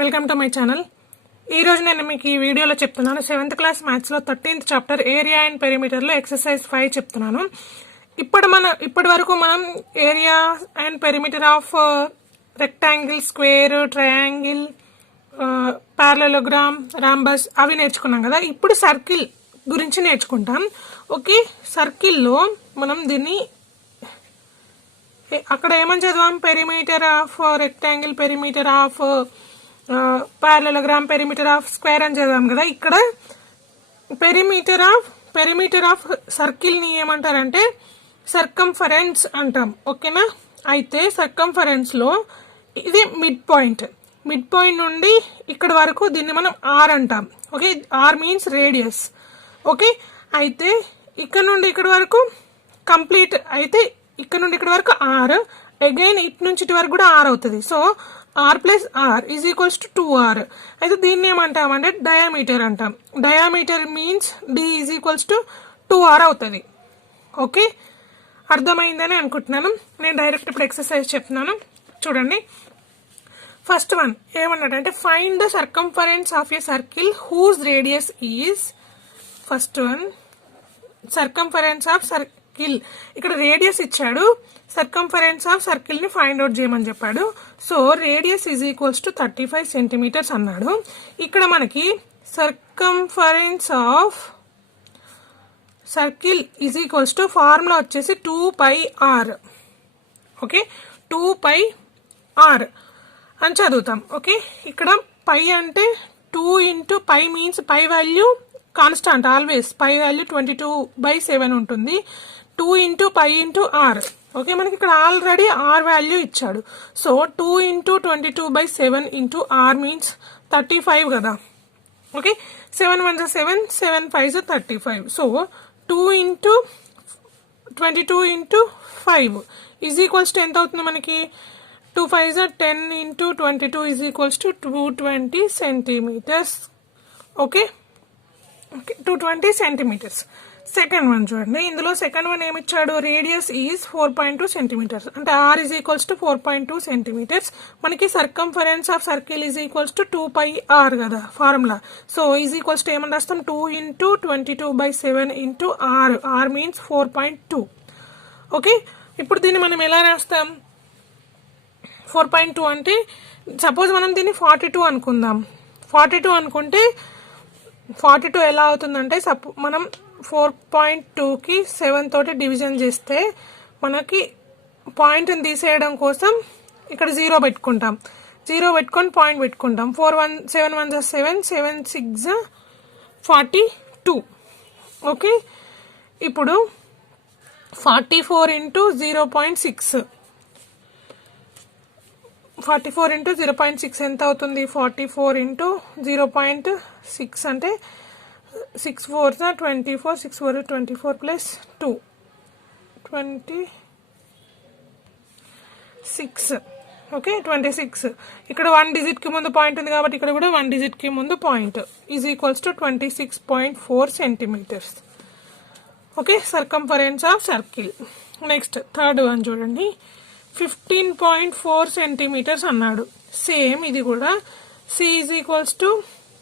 Welcome to my channel. ఈరోజు నేను మీకు ఈ వీడియోలో చెప్తున్నాను 7th క్లాస్ మ్యాథ్స్లో 13th చాప్టర్ ఏరియా అండ్ పెరిమీటర్లో ఎక్సర్సైజ్ 5 చెప్తున్నాను. ఇప్పటి వరకు మనం area and perimeter of rectangle, square, triangle, parallelogram, rhombus అవి నేర్చుకున్నాం కదా. ఇప్పుడు సర్కిల్ గురించి నేర్చుకుంటాం. ఓకే, సర్కిల్లో మనం దీన్ని అక్కడ ఏమని చదివాం? Perimeter of rectangle, perimeter of parallelogram, perimeter of square అని చదివాం కదా. ఇక్కడ పెరిమీటర్ ఆఫ్ సర్కిల్ ని ఏమంటారంటే సర్కంఫరెన్స్ అంటాం. ఓకేనా? అయితే సర్కంఫరెన్స్ లో ఇది మిడ్ పాయింట్ నుండి ఇక్కడ వరకు దీన్ని మనం ఆర్ అంటాం. Okay, R means radius. Okay, అయితే ఇక్కడ నుండి ఇక్కడ వరకు కంప్లీట్ అయితే ఇక్కడ నుండి ఇక్కడ వరకు ఆర్, అగైన్ ఇటు నుంచి ఇటు వరకు కూడా ఆర్ అవుతుంది. So R plus R is equals to 2r. అయితే దీన్ని ఏమంటాం అంటే డయామీటర్ అంటాం. Diameter means D is equals to 2r అవుతుంది. ఓకే, అర్థమైందని అనుకుంటున్నాను. నేను డైరెక్ట్ ఇప్పుడు ఎక్సర్సైజ్ చెప్తున్నాను, చూడండి. ఫస్ట్ వన్ ఏమన్నాడంటే find the circumference of a circle whose radius is. First one circumference of circle, ఇక్కడ రేడియస్ ఇచ్చాడు, సర్కంఫరెన్స్ ఆఫ్ సర్కిల్ ని ఫైండ్ అవుట్ చేయమని చెప్పాడు. So radius is equals to 35 centimetres అన్నాడు. ఇక్కడ మనకి circumference of circle is equals to formula వచ్చేసి 2πr. Okay, 2πr అని చదువుతాం. ఓకే, ఇక్కడ పై అంటే 2 into pi means pi value constant always. Pi value 22/7 ఉంటుంది. 2 into pi into R. Okay, మనకి ఇక్కడ ఆల్రెడీ ఆర్ వాల్యూ ఇచ్చాడు. So 2 into 22/7 into R means 35 కదా. Okay, 7 1 7, 7 5 35. So 2 into 22 into 5 is equals to ఎంత అవుతుంది మనకి? 2 5 10 into 22 is equals to 220 centimetres. Okay, 220 centimetres. Second one చూడండి, ఇందులో సెకండ్ వన్ ఏమిచ్చాడు? Radius is 4.2 centimetres. అంటే R is equals to 4.2 centimetres. మనకి circumference of circle is equals to 2πr కదా formula. So is equals to ఏమని రాస్తాం? 2 into 22/7 into R. R means 4.2. Okay, ఇప్పుడు దీన్ని మనం ఎలా రాస్తాం? 4.2 అంటే సపోజ్ మనం దీన్ని 42 అనుకుందాం. 42 అనుకుంటే 42 ఎలా అవుతుందంటే మనం 4.2కి 7 తోటి డివిజన్ చేస్తే మనకి పాయింట్ని తీసేయడం కోసం ఇక్కడ 0 పెట్టుకుంటాం. 0 పెట్టుకొని పాయింట్ పెట్టుకుంటాం. 7 1 7, 7 6 42. ఓకే, ఇప్పుడు 44 ఇంటూ 0.6, 44 ఇంటూ 0.6 ఎంత అవుతుంది? 44 ఇంటూ 0.6 అంటే 6 4 24, 6 4 24 ప్లస్ 2 26. ఓకే, 26. ఇక్కడ 1 డిజిట్ కి ముందు పాయింట్ ఉంది కాబట్టి ఇక్కడ కూడా 1 డిజిట్ కి ముందు point is equals to 26.4 centimetres. Okay, circumference of circle. Next third one చూడండి, 15.4 సెంటీమీటర్స్ అన్నాడు. సేమ్ ఇది కూడా C is equals to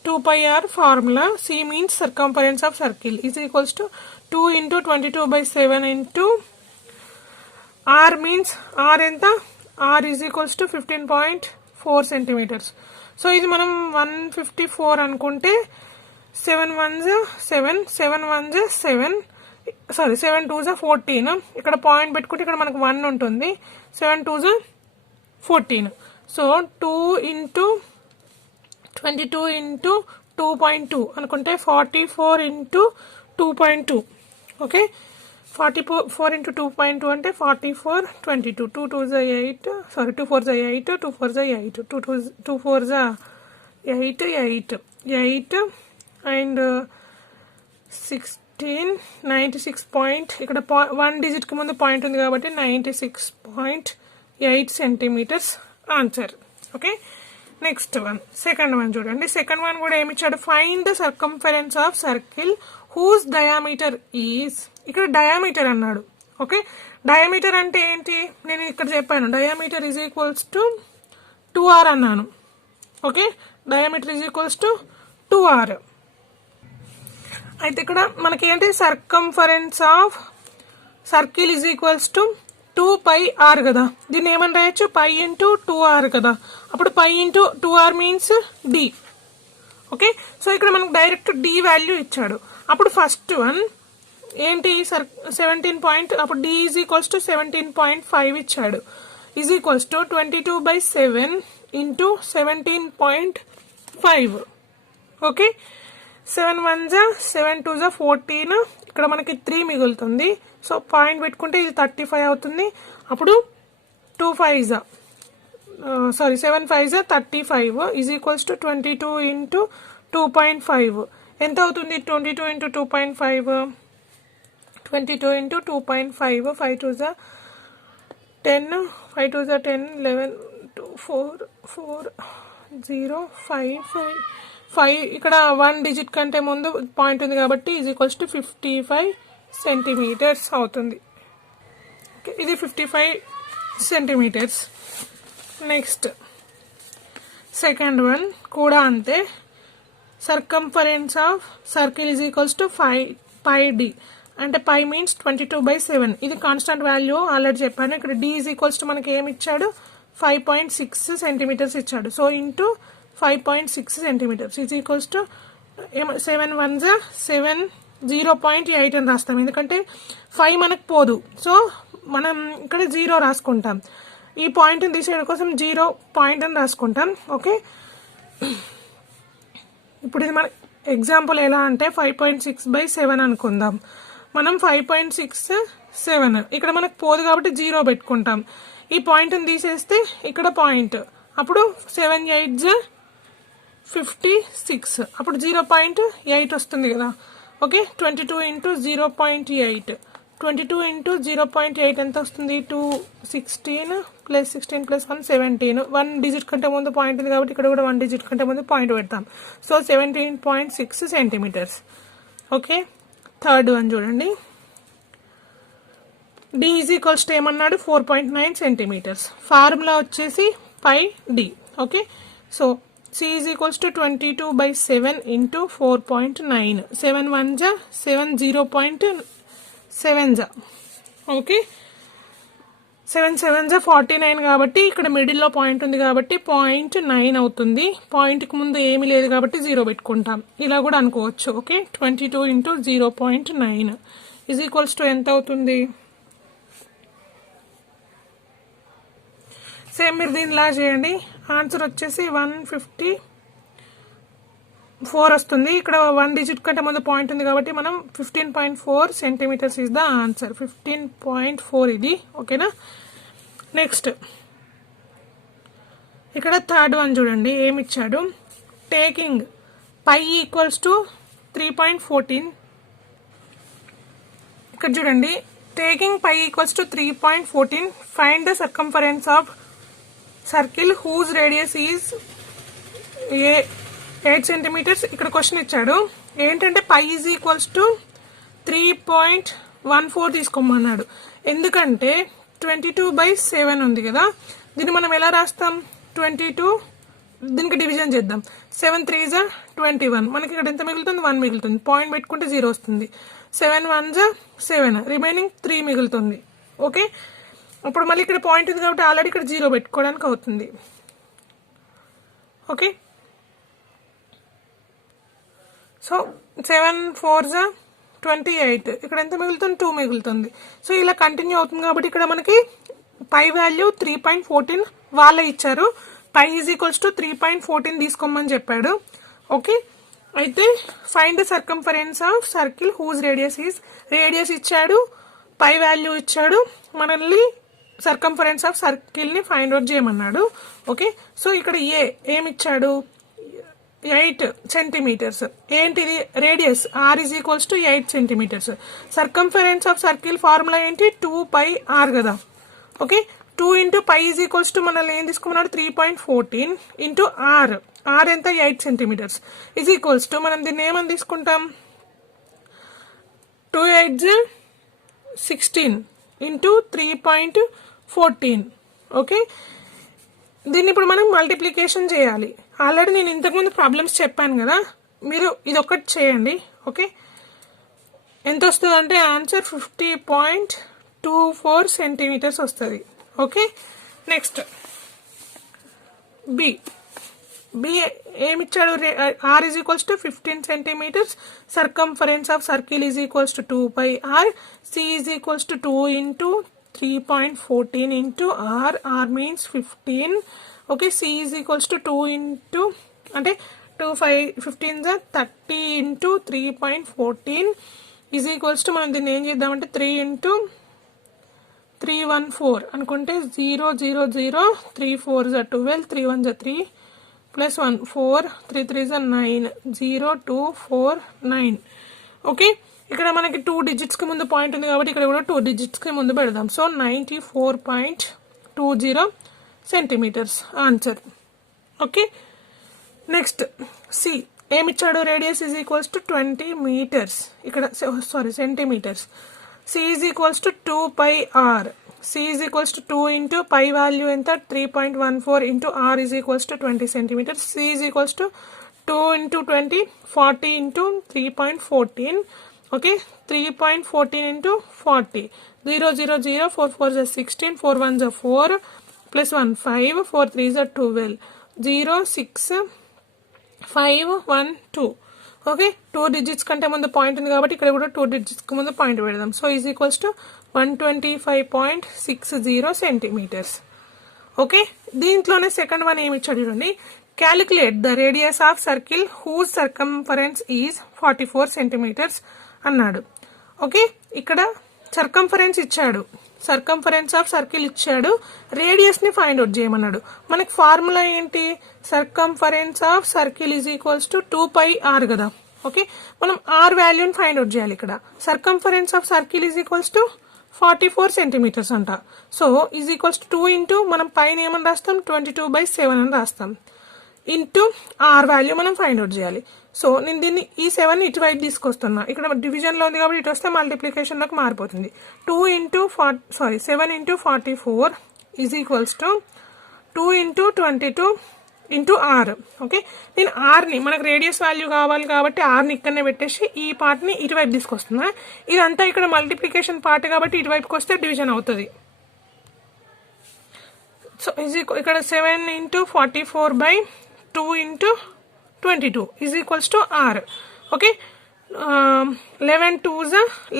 2πr formula. C means circumference of circle is equals to 2 into 22/7 into R means R ఎంత? R is equals to 15.4 centimetres. So ఇది మనం 154 అనుకుంటే 7 1 7, 7 1 7, sorry 7 2 14. ఇక్కడ point పెట్టుకుంటే ఇక్కడ మనకు 1 ఉంటుంది. 7 2 14. సో 2 ఇంటూ 22 ఇంటూ 2.2 అనుకుంటే 44 ఇంటూ 2.2. ఓకే, 44 ఇంటూ 2.2 అంటే 44 22. 2 2 8, సారీ 2 4 8, 2 4 8, 2 4 8 8 అండ్ 16 96 పాయింట్. ఇక్కడ 1 డిజిట్ కి ముందు పాయింట్ ఉంది కాబట్టి 96.8 centimetres answer. Okay, next one second one చూడండి. సెకండ్ వన్ కూడా ఏమిచ్చాడు? Find the circumference of circle whose diameter is. ఇక్కడ డయామీటర్ అన్నాడు. ఓకే, డయామీటర్ అంటే ఏంటి? నేను ఇక్కడ చెప్పాను, diameter is equals to 2r అన్నాను. Okay, diameter is equals to 2r. అయితే ఇక్కడ మనకి ఏంటి, circumference of circle is equals to 2πr కదా. దీన్ని ఏమని రాయొచ్చు, π ఇంటూ 2r కదా. అప్పుడు π into 2r means d. Okay, so ఇక్కడ మనకు డైరెక్ట్ d వాల్యూ ఇచ్చాడు. అప్పుడు ఫస్ట్ వన్ ఏంటి, 17 అప్పుడు d ఈజ్ ఈక్వల్స్ టు 17.5 ఇచ్చాడు. Is equals to 22/7 into 17.5. Okay, 7 1 7 2 14. ఇక్కడ మనకి 3 మిగులుతుంది. సో పాయింట్ పెట్టుకుంటే ఇది 35 అవుతుంది. అప్పుడు 7 5 35 ఈజ్ ఈక్వల్స్ టు 22 ఇంటూ 2.5. ఎంత అవుతుంది, 22 ఇంటూ 2.5, 22 ఇంటూ 2.5, 5 2 10, 5 2 10, 11 2 4 4 0 5 5. ఇక్కడ 1 డిజిట్ కంటే ముందు పాయింట్ ఉంది కాబట్టి ఈజ్ ఈక్వల్స్ టు 55 సెంటీమీటర్స్ అవుతుంది. ఇది 55 సెంటీమీటర్స్. నెక్స్ట్ సెకండ్ వన్ కూడా అంతే. Circumference of circle is equals to 5πd. అంటే π మీన్స్ 22/7. ఇది కాన్స్టెంట్ వాల్యూ ఆల్రెడీ చెప్పాను. ఇక్కడ d ఈజ్ ఈక్వల్స్ టు మనకి ఏమి ఇచ్చాడు, 5.6 సెంటీమీటర్స్ ఇచ్చాడు. So into 5.6 centimetres is equals to 7 1 7 0.8 అని రాస్తాం. ఎందుకంటే 5 మనకు పోదు, సో మనం ఇక్కడ 0 రాసుకుంటాం. ఈ పాయింట్ని తీసేయడం కోసం 0 పాయింట్ అని రాసుకుంటాం. ఓకే, ఇప్పుడు ఇది మన ఎగ్జాంపుల్ ఎలా అంటే 5.6/7 అనుకుందాం. మనం 5.67 ఇక్కడ మనకు పోదు కాబట్టి 0 పెట్టుకుంటాం. ఈ పాయింట్ని తీసేస్తే ఇక్కడ పాయింట్, అప్పుడు 7 8 56, అప్పుడు 0.8 వస్తుంది కదా. ఓకే, 22 ఇంటూ 0.8, 22 ఇంటూ 0.8 ఎంత వస్తుంది, 216 ప్లస్ 16 ప్లస్ 1 17. 1 డిజిట్ కంటే ముందు పాయింట్ ఉంది కాబట్టి ఇక్కడ కూడా 1 డిజిట్ కంటే ముందు పాయింట్ పెడతాం. So 17.6 centimetres. Okay, third one చూడండి. d ఈజ్ ఈక్వల్స్ టు ఏమన్నాడు, 4.9 సెంటీమీటర్స్. ఫార్ములా వచ్చేసి πd. Okay, so c is equals to 22/7 into 4.9. 7 1 7 0.7. Okay, 7 7 49 కాబట్టి ఇక్కడ మిడిల్లో పాయింట్ ఉంది కాబట్టి 0.9 అవుతుంది. పాయింట్కి ముందు ఏమీ లేదు కాబట్టి 0 పెట్టుకుంటాం. ఇలా కూడా అనుకోవచ్చు. Okay, 22 into 0.9 is equals to ఎంత అవుతుంది, సేమ్ మీరు దీనిలా చేయండి. ఆన్సర్ వచ్చేసి 154 వస్తుంది. ఇక్కడ 1 డిజిట్ కంటే ముందు పాయింట్ ఉంది కాబట్టి మనం 15.4 సెంటీమీటర్స్ ఇస్ ద ఆన్సర్. 15.4 ఇది. ఓకేనా, నెక్స్ట్ ఇక్కడ థర్డ్ వన్ చూడండి. ఏమి ఇచ్చాడు, టేకింగ్ π ఈక్వల్స్ టు 3.14. ఇక్కడ చూడండి, taking π equals to 3.14 find the circumference of circle whose radius is 8 centimetres. ఇక్కడ క్వశ్చన్ ఇచ్చాడు ఏంటంటే π ఈజ్ ఈక్వల్స్ టు 3.14 తీసుకోమన్నాడు. ఎందుకంటే 22/7 ఉంది కదా, దీన్ని మనం ఎలా రాస్తాం, 22 దీనికి డివిజన్ చేద్దాం. 7 3 21, మనకి ఇక్కడ ఎంత మిగులుతుంది, 1 మిగులుతుంది. పాయింట్ పెట్టుకుంటే 0 వస్తుంది. 7 1 7, రిమైనింగ్ 3 మిగులుతుంది. ఓకే, అప్పుడు మళ్ళీ ఇక్కడ పాయింట్ ఉంది కాబట్టి ఆల్రెడీ ఇక్కడ 0 పెట్టుకోవడానికి అవుతుంది. ఓకే, సో 7 4 28, ఇక్కడ ఎంత మిగులుతుంది, 2 మిగులుతుంది. సో ఇలా కంటిన్యూ అవుతుంది కాబట్టి ఇక్కడ మనకి π వాల్యూ 3.14 వాళ్ళే ఇచ్చారు. π ఈజ్ ఈక్వల్స్ టు 3.14 తీసుకోమని చెప్పాడు. ఓకే, అయితే find the circumference of circle whose radius ఇచ్చాడు, π వాల్యూ ఇచ్చాడు, మనల్ని సర్కంఫరెన్స్ ఆఫ్ సర్కిల్ ని ఫైండ్ అవుట్ చేయమన్నాడు. ఓకే, సో ఇక్కడ ఏమి ఇచ్చాడు, 8 సెంటీమీటర్స్. ఏంటిది, radius r is equals to 8 centimetres. Circumference of circle formula ఏంటి, 2πr కదా. Okay, 2 into π is equals to మనల్ని ఏం తీసుకున్నాడు, 3.14 ఇంటూ r ఎంత, 8 సెంటీమీటర్స్ ఈజ్ ఈక్వల్స్ టు మనం దీన్ని ఏమని తీసుకుంటాం, 2 8 16 ఇంటూ 3.14. ఓకే, దీన్ని ఇప్పుడు మనం మల్టిప్లికేషన్ చేయాలి. ఆల్రెడీ నేను ఇంతకుముందు ప్రాబ్లమ్స్ చెప్పాను కదా, మీరు ఇది ఒకటి చేయండి. ఓకే, ఎంత వస్తుంది అంటే ఆన్సర్ 50.24 సెంటీమీటర్స్ వస్తుంది. Okay, next B. ఏమిచ్చాడు? r is equals to 15 centimetres, circumference of circle is equals to 2πr, c is equals to 2 into 3.14 into r means 15. Okay, c is equals to 2 into అంటే 15 30 into 3.14 is equals to మనం దీన్ని ఏం చేద్దామంటే 3 into 314 అనుకుంటే 0 0 0 3 4 12 3 1 3 plus 1 4 3 3 9 0 2 4 9. Okay, ఇక్కడ మనకి 2 digits కి ముందు పాయింట్ ఉంది కాబట్టి ఇక్కడ కూడా 2 డిజిట్స్ కి ముందు పెడదాం. So 94.20 centimetres answer. Okay, next C. ఏమిచ్చాడు? Radius is equals to 20 metres, ఇక్కడ centimetres. c is equals to 2πr, c is equals to 2 into pi value ఎంత 3.14 into r is equals to 20 centimetres. c is equals to 2 into 20 40 into 3.14. Okay, 3.14 into 40 0 0 0 4 4 16 4 1 4 plus 1 5 4 3 12 0 6 5 1 2. Okay, 2 digits కంటే ముందు point ఉంది కాబట్టి ఇక్కడ కూడా 2 digits కి ముందు point పెడదాం. So is equals to 125.60 centimetres. Okay, దీంట్లోనే సెకండ్ వన్ ఏమి ఇచ్చాడు చూడండి. Calculate the radius of circle whose circumference is 44 centimetres అన్నాడు. ఓకే, ఇక్కడ సర్కంఫరెన్స్ ఇచ్చాడు, సర్కంఫరెన్స్ ఆఫ్ సర్కిల్ ఇచ్చాడు, రేడియస్ ని ఫైండ్ అవుట్ చేయమన్నాడు. మనకి ఫార్ములా ఏంటి? Circumference of circle is equals to 2πr కదా. ఓకే, మనం r వాల్యూని ఫైండ్ అవుట్ చేయాలి. ఇక్కడ circumference of circle is equals to 44 centimetres అంట. So is equals to 2 into మనం పైన ఏమని రాస్తాం 22/7 అని రాస్తాం, ఇంటూ r వాల్యూ మనం ఫైండ్ అవుట్ చేయాలి. సో నేను దీన్ని ఈ 7 ఇటువైపు తీసుకొస్తున్నా, ఇక్కడ డివిజన్ లో ఉంది కాబట్టి ఇటు వస్తే మల్టిప్లికేషన్ లోకి మారిపోతుంది. 7 into 44 is equals to 2 into 22 into r. Okay, నేను ఆర్ని మనకు రేడియస్ వాల్యూ కావాలి కాబట్టి ఆర్ని ఇక్కడనే పెట్టేసి ఈ పార్ట్ ని ఇటువైపు తీసుకొస్తున్నా. ఇదంతా ఇక్కడ మల్టిప్లికేషన్ పార్ట్ కాబట్టి ఇటువైపుకి వస్తే డివిజన్ అవుతుంది. సో ఇక్కడ 7 into 44/2 into 22 is equals to r. Okay, 11 2s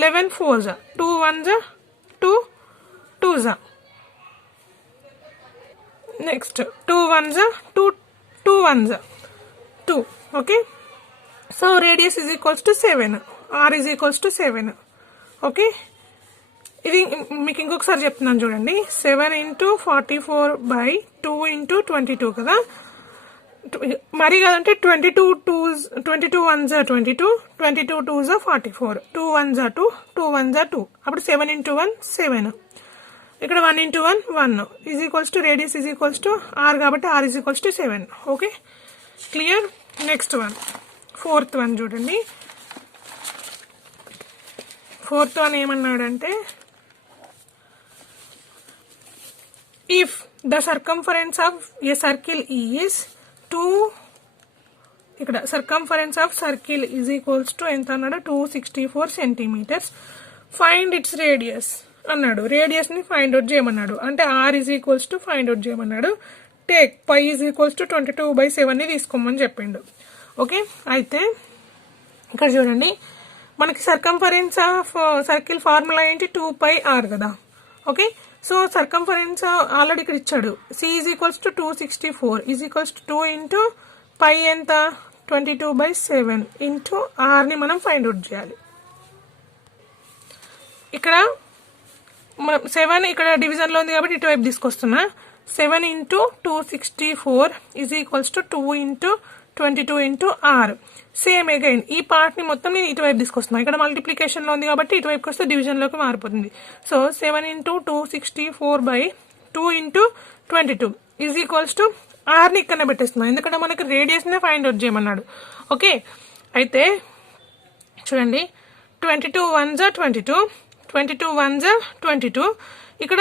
11 4s 2 1s 2 2s. Next 2 1s 2 1s 2. Okay, so radius is equals to 7, r is equals to 7. Okay, ఇది మీకు ఇంకొకసారి చెప్తున్నాను చూడండి. 7 ఇంటూ 44/2 ఇంటూ 22 కదా, మరి కదంటే 22 1s 22 22 2s 44 2 1s 2 2 1s 2. అప్పుడు 7 into 1 7, ఇక్కడ 1 into 1 1 is equals to radius is equals to r కాబట్టి r is equals to 7. Okay, clear. Next one, fourth one చూడండి. ఫోర్త్ వన్ ఏమన్నాడంటే if the circumference of a circle is 2, ఇక్కడ circumference of circle is equals to ఎంత అన్నాడు 264 centimetres, find its radius అన్నాడు. Radius ని find out చేయమన్నాడు, అంటే r is equals to find out చేయమన్నాడు. టేక్ π ఈజ్ ఈక్వల్స్ టు 22/7 ని తీసుకోమని చెప్పిండు. ఓకే, అయితే ఇక్కడ చూడండి మనకి సర్కంఫరెన్స్ ఆఫ్ సర్కిల్ ఫార్ములా ఏంటి 2πr కదా. ఓకే, సో సర్కంఫరెన్స్ ఆల్రెడీ ఇక్కడ ఇచ్చాడు. c is equals to 264 is equals to 2 into π ఎంత 22/7 ఇంటూ r ని మనం ఫైండ్ అవుట్ చేయాలి. ఇక్కడ 7 ఇక్కడ డివిజన్ లో ఉంది కాబట్టి ఇటువైపు తీసుకొస్తున్నా. 7 into 264 is equals to 2 into 22 into r. Same again ఈ పార్ట్ ని మొత్తం నేను ఇటువైపు తీసుకొస్తున్నా, ఇక్కడ మల్టిప్లికేషన్ లో ఉంది కాబట్టి ఇటువైపుకి వస్తే డివిజన్ లోకి మారిపోతుంది. So 7 into 264/2 into 22 is equals to r ని ఇక్కడ పెట్టేస్తున్నా, ఎందుకంటే మనకి రేడియస్ నే ఫైండ్ అవుట్ చేయమన్నాడు. ఓకే, అయితే చూడండి 22 1s 22 22 1s 22, ఇక్కడ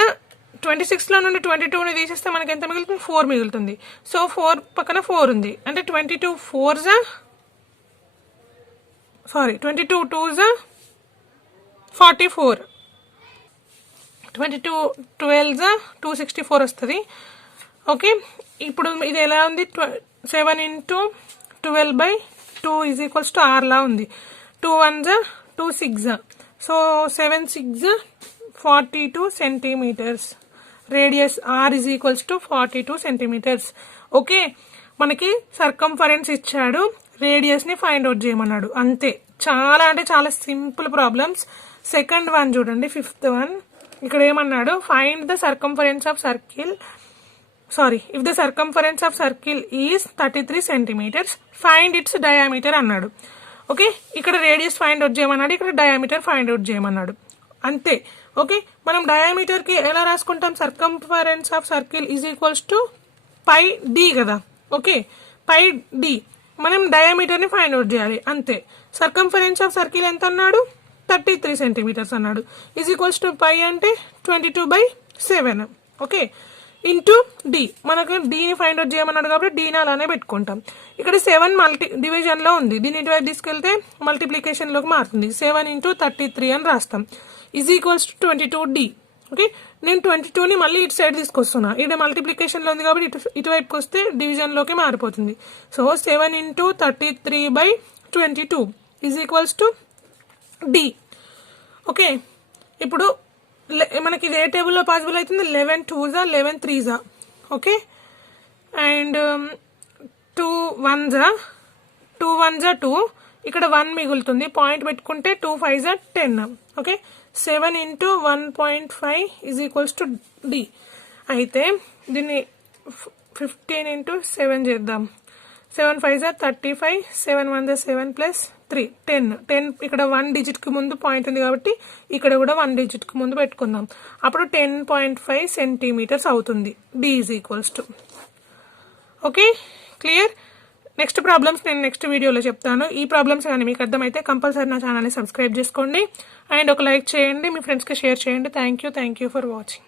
26లో నుండి 22ని తీసేస్తే మనకి ఎంత మిగులుతుంది? 4 మిగులుతుంది. సో 4 పక్కన 4 ఉంది అంటే 22 2s 44, 22 12s 264 వస్తుంది. ఓకే, ఇప్పుడు ఇది ఎలా ఉంది? 7 into 12/2 is equals to r లా ఉంది. 2 1s 2 6, సో 7 6 42 centimetres. Radius r is equals to 42 centimetres. Okay, మనకి సర్కంఫరెన్స్ ఇచ్చాడు, రేడియస్ ని ఫైండ్ అవుట్ చేయమన్నాడు. అంతే, చాలా అంటే చాలా సింపుల్ ప్రాబ్లమ్స్. సెకండ్ వన్ చూడండి, 5th వన్. ఇక్కడ ఏమన్నాడు? Find the circumference of circle, if the circumference of circle is 33 centimeters, find its diameter అన్నాడు. ఓకే, ఇక్కడ రేడియస్ ఫైండ్ అవుట్ చేయమన్నాడు, ఇక్కడ డయామీటర్ ఫైండ్ అవుట్ చేయమన్నాడు. అంతే. ఓకే, మనం డయామీటర్ కి ఎలా రాసుకుంటాం? Circumference of circle is equals to pi D కదా. Okay, pi D. మనం డయామీటర్ ని ఫైండ్ అవుట్ చేయాలి. అంతే. సర్కంఫరెన్స్ ఆఫ్ సర్కిల్ ఎంత అన్నాడు? 33 సెంటీమీటర్స్ అన్నాడు. ఈజ్ ఈక్వల్స్ టు పై అంటే 22/7. Okay, into D. మనకు డీని ఫైండ్ అవుట్ చేయమన్నాడు కాబట్టి డీని అలానే పెట్టుకుంటాం. ఇక్కడ 7 డివిజన్ లో ఉంది, దీని ఇటువైపు తీసుకెళ్తే మల్టిప్లికేషన్ లోకి మారుతుంది. 7 into 33 అని రాస్తాం. Is equals to 22D. Okay, నేను 22ని మళ్ళీ ఇటు సైడ్ తీసుకొస్తున్నా. ఇక్కడ మల్టిప్లికేషన్ లో ఉంది కాబట్టి ఇటువైపుకి వస్తే డివిజన్ లోకి మారిపోతుంది. So 7 into 33/22 is equals to D. Okay, ఇప్పుడు మనకి ఇది ఏ టేబుల్లో పాసిబుల్ అవుతుంది? 11 2s 11 3s. Okay, and 2 1s 2. ఇక్కడ 1 మిగులుతుంది, పాయింట్ పెట్టుకుంటే 2 5s 10. Okay, 7 into 1.5 is equals to D. అయితే దీన్ని 15 into 7 చేద్దాం. 7 5s 35, 7 1s 7 plus 3 10. ఇక్కడ 1 డిజిట్ కి ముందు పాయింట్ ఉంది కాబట్టి ఇక్కడ కూడా 1 డిజిట్ కి ముందు పెట్టుకుందాం. అప్పుడు 10.5 సెంటీమీటర్స్ అవుతుంది. D is equals to. Okay, clear. Next problems నేను నెక్స్ట్ వీడియోలో చెప్తాను. ఈ ప్రాబ్లమ్స్ కానీ మీకు అర్థమైతే కంపల్సరీ నా ఛానల్ని సబ్స్క్రైబ్ చేసుకోండి అండ్ ఒక లైక్ చేయండి, మీ ఫ్రెండ్స్కి షేర్ చేయండి. Thank you for watching.